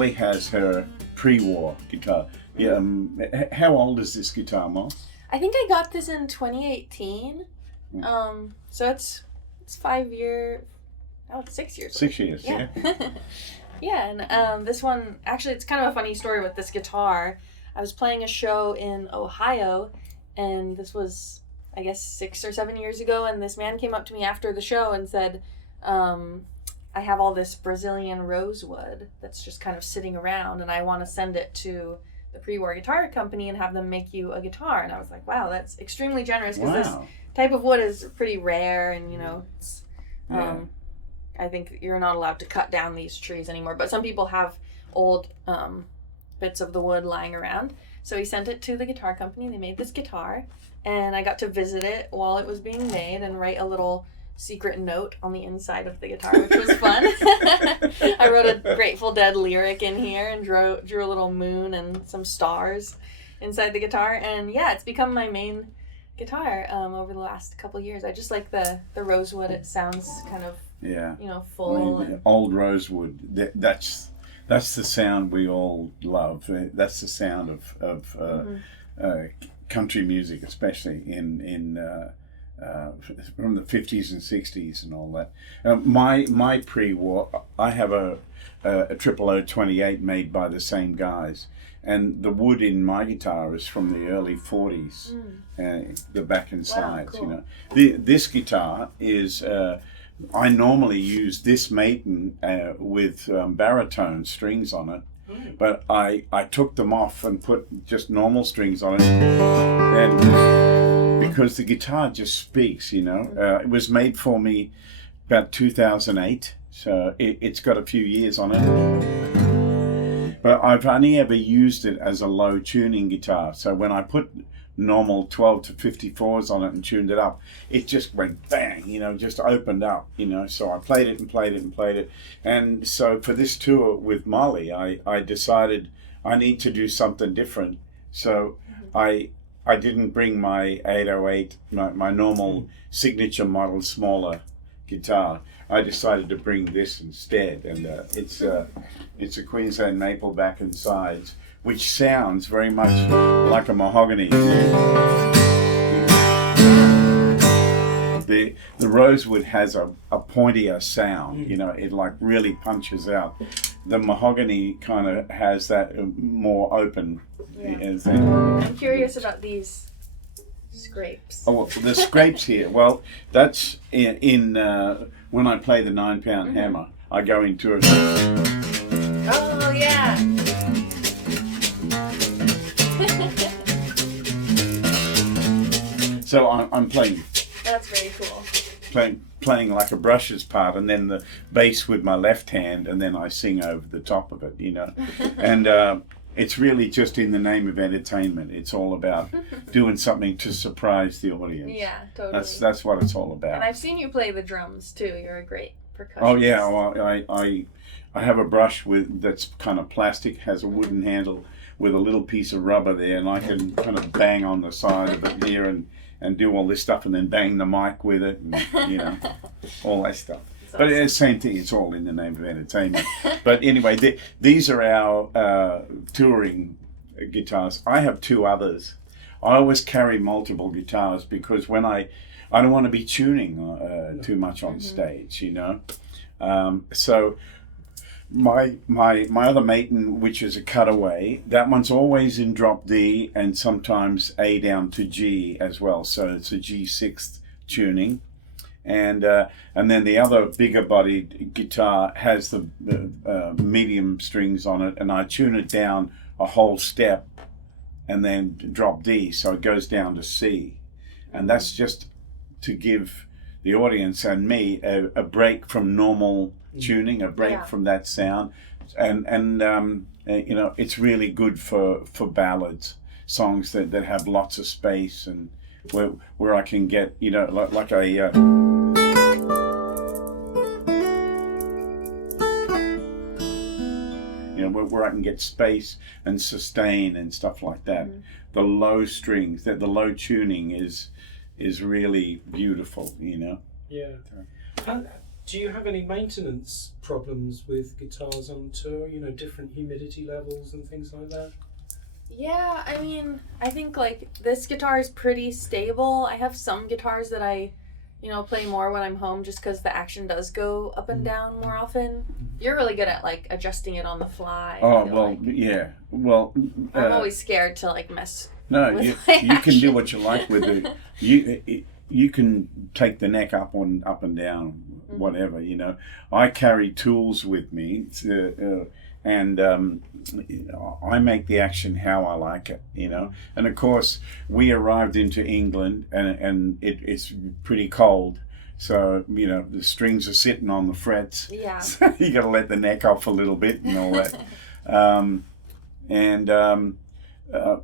Molly has her pre-war guitar. Yeah, how old is this guitar, Molly? I think I got this in 2018. So it's 5 years. Oh, it's 6 years. 6 years, yeah. Yeah, and this one, actually, it's kind of a funny story with this guitar. I was playing a show in Ohio, and this was, I guess, 6 or 7 years ago, and this man came up to me after the show and said, I have all this Brazilian rosewood that's just kind of sitting around, and I want to send it to the pre-war guitar company and have them make you a guitar. And I was like, wow, that's extremely generous, because this type of wood is pretty rare, and, you know, it's, I think you're not allowed to cut down these trees anymore, but some people have old bits of the wood lying around. So he sent it to the guitar company. They made this guitar, and I got to visit it while it was being made and write a little secret note on the inside of the guitar, which was fun. I wrote a Grateful Dead lyric in here and drew a little moon and some stars inside the guitar. And yeah, it's become my main guitar over the last couple years. I just like the rosewood. It sounds kind of, you know, full. I mean, old rosewood, that's the sound we all love. That's the sound of country music, especially in from the 50s and 60s and all that. My pre-war, I have a 0028 made by the same guys, and the wood in my guitar is from the early 40s, the back and sides. Wow, cool. You know, this guitar is. I normally use this Maton with baritone strings on it, but I took them off and put just normal strings on it, and because the guitar just speaks, you know. It was made for me about 2008, so it's got a few years on it. But I've only ever used it as a low tuning guitar, so when I put normal 12 to 54s on it and tuned it up, it just went bang, you know, just opened up, you know. So I played it, and so for this tour with Molly, I decided I need to do something different. So I didn't bring my 808, my normal signature model smaller guitar. I decided to bring this instead, and it's a Queensland maple back and sides, which sounds very much like a mahogany. The rosewood has a pointier sound, you know, it like really punches out. The mahogany kind of has that more open thing. I'm curious about these scrapes. Oh, well, the scrapes here, well, that's in when I play the 9-pound hammer, I go into it. Oh, yeah. So I'm playing. That's very cool. Playing like a brushes part, and then the bass with my left hand, and then I sing over the top of it, you know. And it's really just in the name of entertainment. It's all about doing something to surprise the audience. Yeah, totally. That's what it's all about. And I've seen you play the drums too. You're a great percussionist. Oh yeah, well, I have a brush that's kind of plastic, has a wooden handle with a little piece of rubber there, and I can kind of bang on the side of it here and do all this stuff, and then bang the mic with it, and, you know, all that stuff. That's but awesome. It's the same thing, it's all in the name of entertainment. But anyway, these are our touring guitars. I have two others. I always carry multiple guitars because when I don't want to be tuning too much on stage, you know. So my other Maton, which is a cutaway, that one's always in drop D and sometimes A down to G as well. So it's a G6 tuning, and then the other bigger bodied guitar has the medium strings on it, and I tune it down a whole step and then drop D, so it goes down to C, and that's just to give the audience and me a break from normal tuning, a break from that sound, and you know, it's really good for ballads, songs that have lots of space, and where I can get, you know, like a you know, where I can get space and sustain and stuff like that. The low strings, the low tuning is really beautiful, you know. Yeah. Do you have any maintenance problems with guitars on tour? You know, different humidity levels and things like that? Yeah, I mean, I think like this guitar is pretty stable. I have some guitars that I, play more when I'm home just because the action does go up and down more often. You're really good at like adjusting it on the fly. Oh, well, yeah. Well, I'm always scared to like mess. no, with you my can do action. what you like with it. You can take the neck up and down, whatever. I carry tools with me, and I make the action how I like it. And of course, we arrived into England, and it's pretty cold. So, the strings are sitting on the frets. Yeah. So you got to let the neck off a little bit and all that.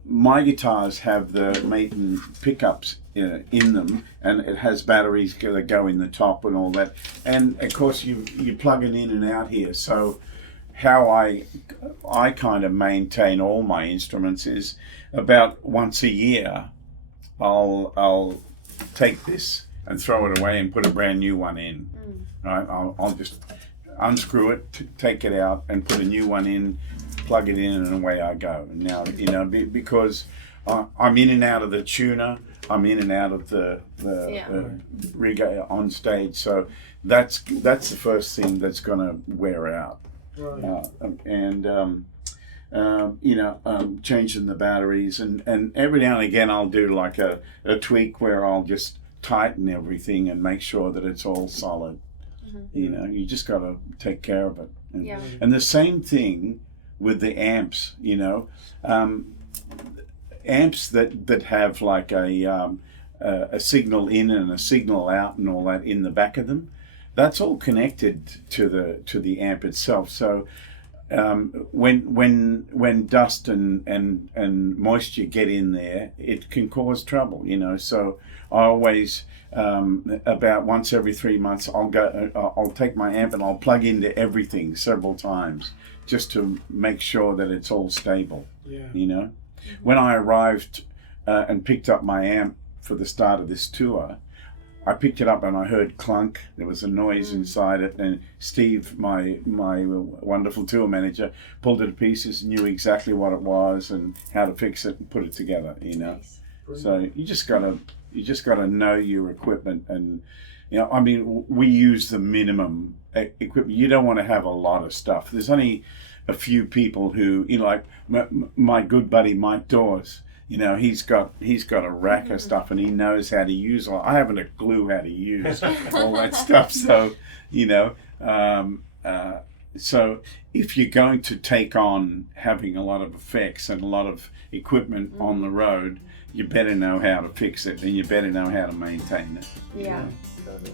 My guitars have the Maton pickups in them, and it has batteries that go in the top and all that. And of course, you plug it in and out here. So how I kind of maintain all my instruments is about once a year, I'll take this and throw it away and put a brand new one in. Right? I'll just unscrew it, take it out, and put a new one in, plug it in, and away I go. Now, because I'm in and out of the tuner, I'm in and out of the rig on stage, so that's the first thing that's going to wear out. Right. Changing the batteries, and every now and again I'll do like a tweak where I'll just tighten everything and make sure that it's all solid. You just got to take care of it. And the same thing with the amps. Amps that have like a signal in and a signal out and all that in the back of them, that's all connected to the amp itself. So when dust and moisture get in there, it can cause trouble. So I always about once every 3 months I'll take my amp and I'll plug into everything several times just to make sure that it's all stable. When I arrived and picked up my amp for the start of this tour, I picked it up and I heard clunk. There was a noise inside it, and Steve, my wonderful tour manager, pulled it to pieces, knew exactly what it was and how to fix it and put it together. Nice. So you just gotta know your equipment, and we use the minimum equipment. You don't want to have a lot of stuff. There's only a few people who, like my good buddy Mike Dawes. He's got a rack of stuff, and he knows how to use all. I haven't a clue how to use all that stuff. So, so if you're going to take on having a lot of effects and a lot of equipment on the road, you better know how to fix it, and you better know how to maintain it. Yeah, totally.